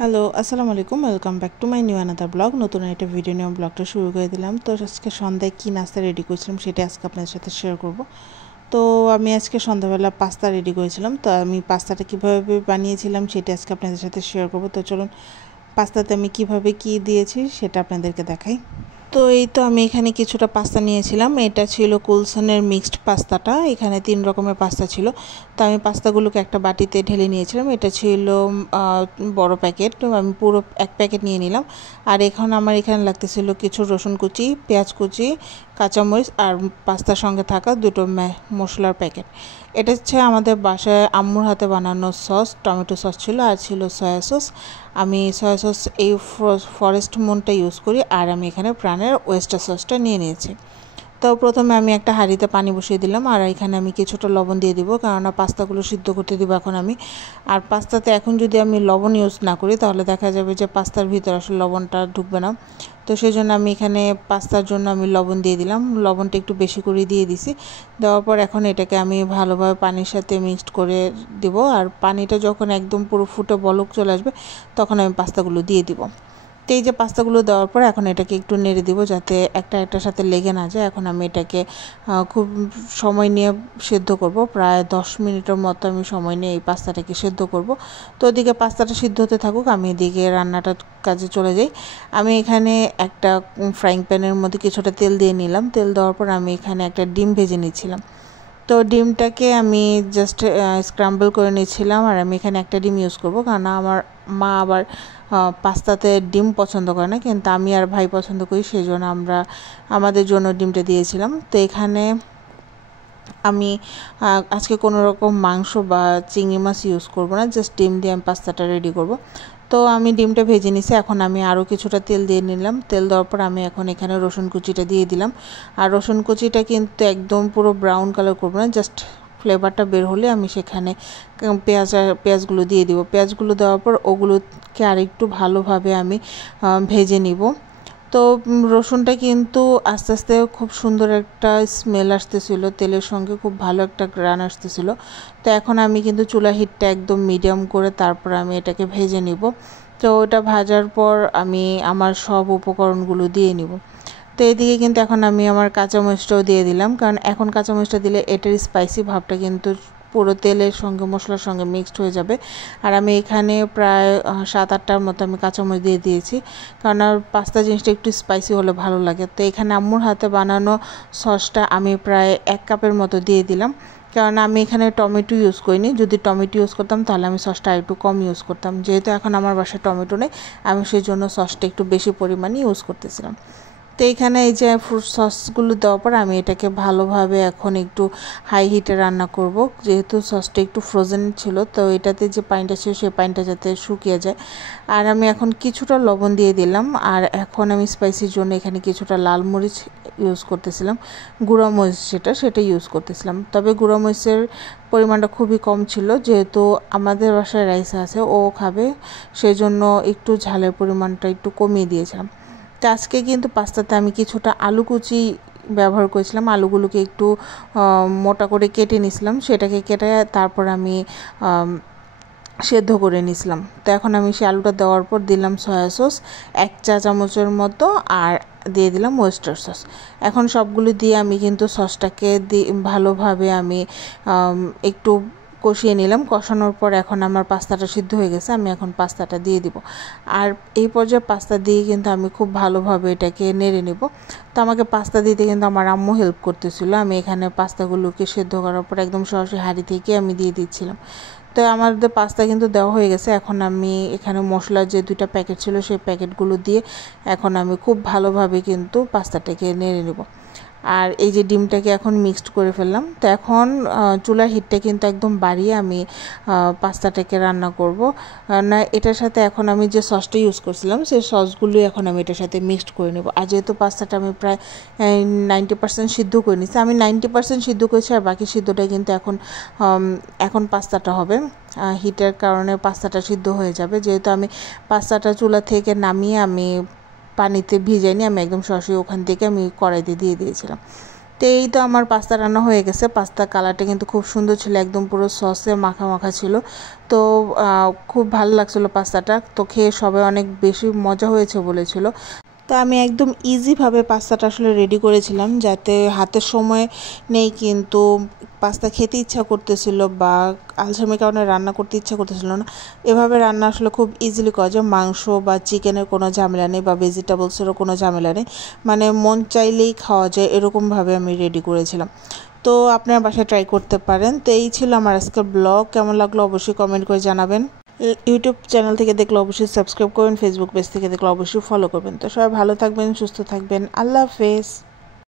Hello, আসসালামু আলাইকুম। Welcome back to my new another blog. নতুন একটা ভিডিও নিয়ে ব্লগটা শুরু করে দিলাম। তো আজকে সন্ধ্যায় কী নাস্তা রেডি করেছিলাম সেটা আজকে আপনাদের সাথে শেয়ার করব। তো আমি আজকে সন্ধ্যাবেলা পাস্তা রেডি করেছিলাম। তো আমি পাস্তাটা কীভাবে বানিয়েছিলাম সেটা আজকে আপনাদের সাথে শেয়ার করব। তো চলুন পাস্তাতে আমি কীভাবে কী দিয়েছি সেটা আপনাদেরকে দেখাই। তো এই তো আমি এখানে কিছুটা পাস্তা নিয়েছিলাম। এটা ছিল কুলসনের মিক্সড পাস্তাটা। এখানে 3 রকমের পাস্তা ছিল। তো আমি পাস্তাগুলোকে একটা বাটিতে ঢেলে নিয়েছিলাম। এটা ছিল বড় প্যাকেট। আমি পুরো এক প্যাকেট নিয়ে নিলাম। আর এখন আমার এখানে লাগতেছিল কিছু রসুন কুচি, পেঁয়াজ কুচি, কাঁচামরিচ আর পাস্তার সঙ্গে থাকা দুটো মশলার প্যাকেট। এটা হচ্ছে আমাদের বাসায় আম্মুর হাতে বানানো সস, টমেটো সস ছিল আর ছিল সয়া সস। আমি সয়া সস এই ফরেস্ট মুনটা ইউজ করি আর আমি এখানে প্রাণের ওয়েস্টার সসটা নিয়ে নিয়েছি। তো প্রথমে আমি একটা হাঁড়িতে পানি বসিয়ে দিলাম আর এখানে আমি কিছুটা লবণ দিয়ে দিব, কেননা পাস্তাগুলো সিদ্ধ করতে দিব এখন আমি। আর পাস্তাতে এখন যদি আমি লবণ ইউজ না করি তাহলে দেখা যাবে যে পাস্তার ভিতরে আসলে লবণটা ঢুকবে না। তো সেই জন্য আমি এখানে পাস্তার জন্য আমি লবণ দিয়ে দিলাম, লবণটা একটু বেশি করে দিয়ে দিছি। দেওয়ার পর এখন এটাকে আমি ভালোভাবে পানির সাথে মিক্সড করে দিব। আর পানিটা যখন একদম পুরো ফুটে বলক চলে আসবে তখন আমি পাস্তাগুলো দিয়ে দিব। তো এই যে পাস্তাগুলো দেওয়ার পর এখন এটাকে একটু নেড়ে দিব যাতে একটার সাথে লেগে না যায়। এখন আমি এটাকে খুব সময় নিয়ে সেদ্ধ করব, প্রায় 10 মিনিটের মতো আমি সময় নিয়ে এই পাস্তাটাকে সেদ্ধ করব। তো ওদিকে পাস্তাটা সিদ্ধ হতে থাকুক, আমি এদিকে রান্নাটার কাজে চলে যাই। আমি এখানে একটা ফ্রাইং প্যানের মধ্যে কিছুটা তেল দিয়ে নিলাম। তেল দেওয়ার পর আমি এখানে একটা ডিম ভেজে নিচ্ছিলাম। তো ডিমটাকে আমি জাস্ট স্ক্রাম্বল করে নিয়েছিলাম। আর আমি এখানে একটা ডিম ইউজ করব, কারণ আমার মা আবার পাস্তাতে ডিম পছন্দ করে না, কিন্তু আমি আর ভাই পছন্দ করি, সেই জন্য আমরা আমাদের জন্য ডিমটা দিয়েছিলাম। তো এখানে আমি আজকে কোনো রকম মাংস বা চিংড়ি মাছ ইউজ করব না, জাস্ট ডিম দিয়ে আমি পাস্তাটা রেডি করব। তো আমি ডিমটা ভেজে নিছি। এখন আমি আরও কিছুটা তেল দিয়ে নিলাম। তেল দেওয়ার পর আমি এখন এখানে রসুন কুচিটা দিয়ে দিলাম। আর রসুন কুচিটা কিন্তু একদম পুরো ব্রাউন কালার করব না, জাস্ট ফ্লেভারটা বের হলে আমি সেখানে পেঁয়াজগুলো দিয়ে দিব। পেঁয়াজগুলো দেওয়ার পর ওগুলোকে আরেকটু ভালোভাবে আমি ভেজে নিব। তো রসুনটা কিন্তু আস্তে আস্তে খুব সুন্দর একটা স্মেল আসতেছিল, তেলের সঙ্গে খুব ভালো একটা গ্রান আসতেছিল। তো এখন আমি কিন্তু চুলা হিটটা একদম মিডিয়াম করে তারপর আমি এটাকে ভেজে নিব। তো ওটা ভাজার পর আমি আমার সব উপকরণগুলো দিয়ে নিব। তো এদিকে কিন্তু এখন আমি আমার কাঁচামরিচটাও দিয়ে দিলাম, কারণ এখন কাঁচামরিচটা দিলে এটার স্পাইসি ভাবটা কিন্তু পুরো তেলের সঙ্গে মশলার সঙ্গে মিক্সড হয়ে যাবে। আর আমি এখানে প্রায় 7-8টার মতো আমি কাঁচামরিচ দিয়ে দিয়েছি, কারণ আর পাস্তা জিনিসটা একটু স্পাইসি হলে ভালো লাগে। তো এখানে আম্মুর হাতে বানানো সসটা আমি প্রায় 1 কাপের মতো দিয়ে দিলাম, কারণ আমি এখানে টমেটো ইউজ করিনি। যদি টমেটো ইউজ করতাম তাহলে আমি সসটা একটু কম ইউজ করতাম। যেহেতু এখন আমার বাসায় টমেটো নেই, আমি সেই জন্য সসটা একটু বেশি পরিমাণে ইউজ করতেছিলাম। তো এখানে এই যে ফ্রুট সসগুলো দেওয়ার পর আমি এটাকে ভালোভাবে এখন একটু হাই হিটে রান্না করব, যেহেতু সসটা একটু ফ্রোজেন ছিল। তো এটাতে যে পানিটা ছিল সেই পানিটা যাতে শুকিয়ে যায়। আর আমি এখন কিছুটা লবণ দিয়ে দিলাম। আর এখন আমি স্পাইসির জন্য এখানে কিছুটা লাল মরিচ ইউজ করতেছিলাম, গুঁড়া মরিচ সেটা ইউজ করতেছিলাম। তবে গুঁড়া মরিচের পরিমাণটা খুবই কম ছিল, যেহেতু আমাদের বাসায় রাইস আছে, ও খাবে, সেই জন্য একটু ঝালের পরিমাণটা একটু কমিয়ে দিয়েছিলাম। তো আজকে কিন্তু পাস্তাতে আমি কিছুটা আলু কুচি ব্যবহার করেছিলাম। আলুগুলোকে একটু মোটা করে কেটে নিয়েছিলাম, সেটাকে কেটে তারপর আমি সেদ্ধ করে নিয়েছিলাম। তো এখন আমি সেই আলুটা দেওয়ার পর দিলাম সয়া সস 1 চা চামচের মতো, আর দিয়ে দিলাম ওয়েস্টার সস। এখন সবগুলো দিয়ে আমি কিন্তু সসটাকে ভালোভাবে আমি একটু কষিয়ে নিলাম। কষানোর পর এখন আমার পাস্তাটা সিদ্ধ হয়ে গেছে, আমি এখন পাস্তাটা দিয়ে দিব। আর এই পর্যায়ে পাস্তা দিয়ে কিন্তু আমি খুব ভালোভাবে এটাকে নেড়ে নেব। তো আমাকে পাস্তা দিতে কিন্তু আমার আম্মু হেল্প করতেছিল। আমি এখানে পাস্তাগুলোকে সেদ্ধ করার পর একদম সরাসরি হাঁড়ি থেকে আমি দিয়ে দিচ্ছিলাম। তো আমাদের পাস্তা কিন্তু দেওয়া হয়ে গেছে। এখন আমি এখানে মশলার যে 2টা প্যাকেট ছিল সেই প্যাকেটগুলো দিয়ে এখন আমি খুব ভালোভাবে কিন্তু পাস্তাটাকে নেড়ে নেব। আর এই যে ডিমটাকে এখন মিক্সড করে ফেললাম। তো এখন চুলার হিটটা কিন্তু একদম বাড়িয়ে আমি পাস্তাটাকে রান্না করব। না, এটার সাথে এখন আমি যে সসটা ইউজ করছিলাম সেই সসগুলোই এখন আমি এটার সাথে মিক্সড করে নেব। আর যেহেতু পাস্তাটা আমি প্রায় 90% সিদ্ধ করে নিচ্ছি, আমি 90% সিদ্ধ করেছি, আর বাকি সিদ্ধটা কিন্তু এখন পাস্তাটা হবে। হিটের কারণে পাস্তাটা সিদ্ধ হয়ে যাবে। যেহেতু আমি পাস্তাটা চুলা থেকে নামিয়ে আমি পানিতে ভিজাইনি, আমি একদম সরাসরি ওখান থেকে আমি কড়াইতে দিয়ে দিয়েছিলাম। তো এই তো আমার পাস্তা রান্না হয়ে গেছে। পাস্তা কালারটা কিন্তু খুব সুন্দর ছিল, একদম পুরো সসে মাখা মাখা ছিল। তো খুব ভালো লাগছিলো পাস্তাটা। তো খেয়ে সবাই অনেক বেশি মজা হয়েছে বলেছিল। তো আমি একদম ইজিভাবে পাস্তাটা আসলে রেডি করেছিলাম, যাতে হাতের সময় নেই কিন্তু পাস্তা খেতে ইচ্ছা করতেছিল বা আলসামের কারণে রান্না করতে ইচ্ছা করতেছিল না। এভাবে রান্না আসলে খুব ইজিলি করা যায়। মাংস বা চিকেনের কোনো ঝামেলা নেই বা ভেজিটেবলসেরও কোনো ঝামেলা নেই, মানে মন চাইলেই খাওয়া যায়, এরকমভাবে আমি রেডি করেছিলাম। তো আপনার বাসায় ট্রাই করতে পারেন। তো এই ছিল আমার আজকের ব্লগ। কেমন লাগলো অবশ্যই কমেন্ট করে জানাবেন। ইউটিউব চ্যানেল থেকে দেখলে অবশ্যই সাবস্ক্রাইব করবেন, ফেসবুক পেজ থেকে দেখলে অবশ্যই ফলো করবেন। তো সবাই ভালো থাকবেন, সুস্থ থাকবেন। আল্লাহ হাফেজ।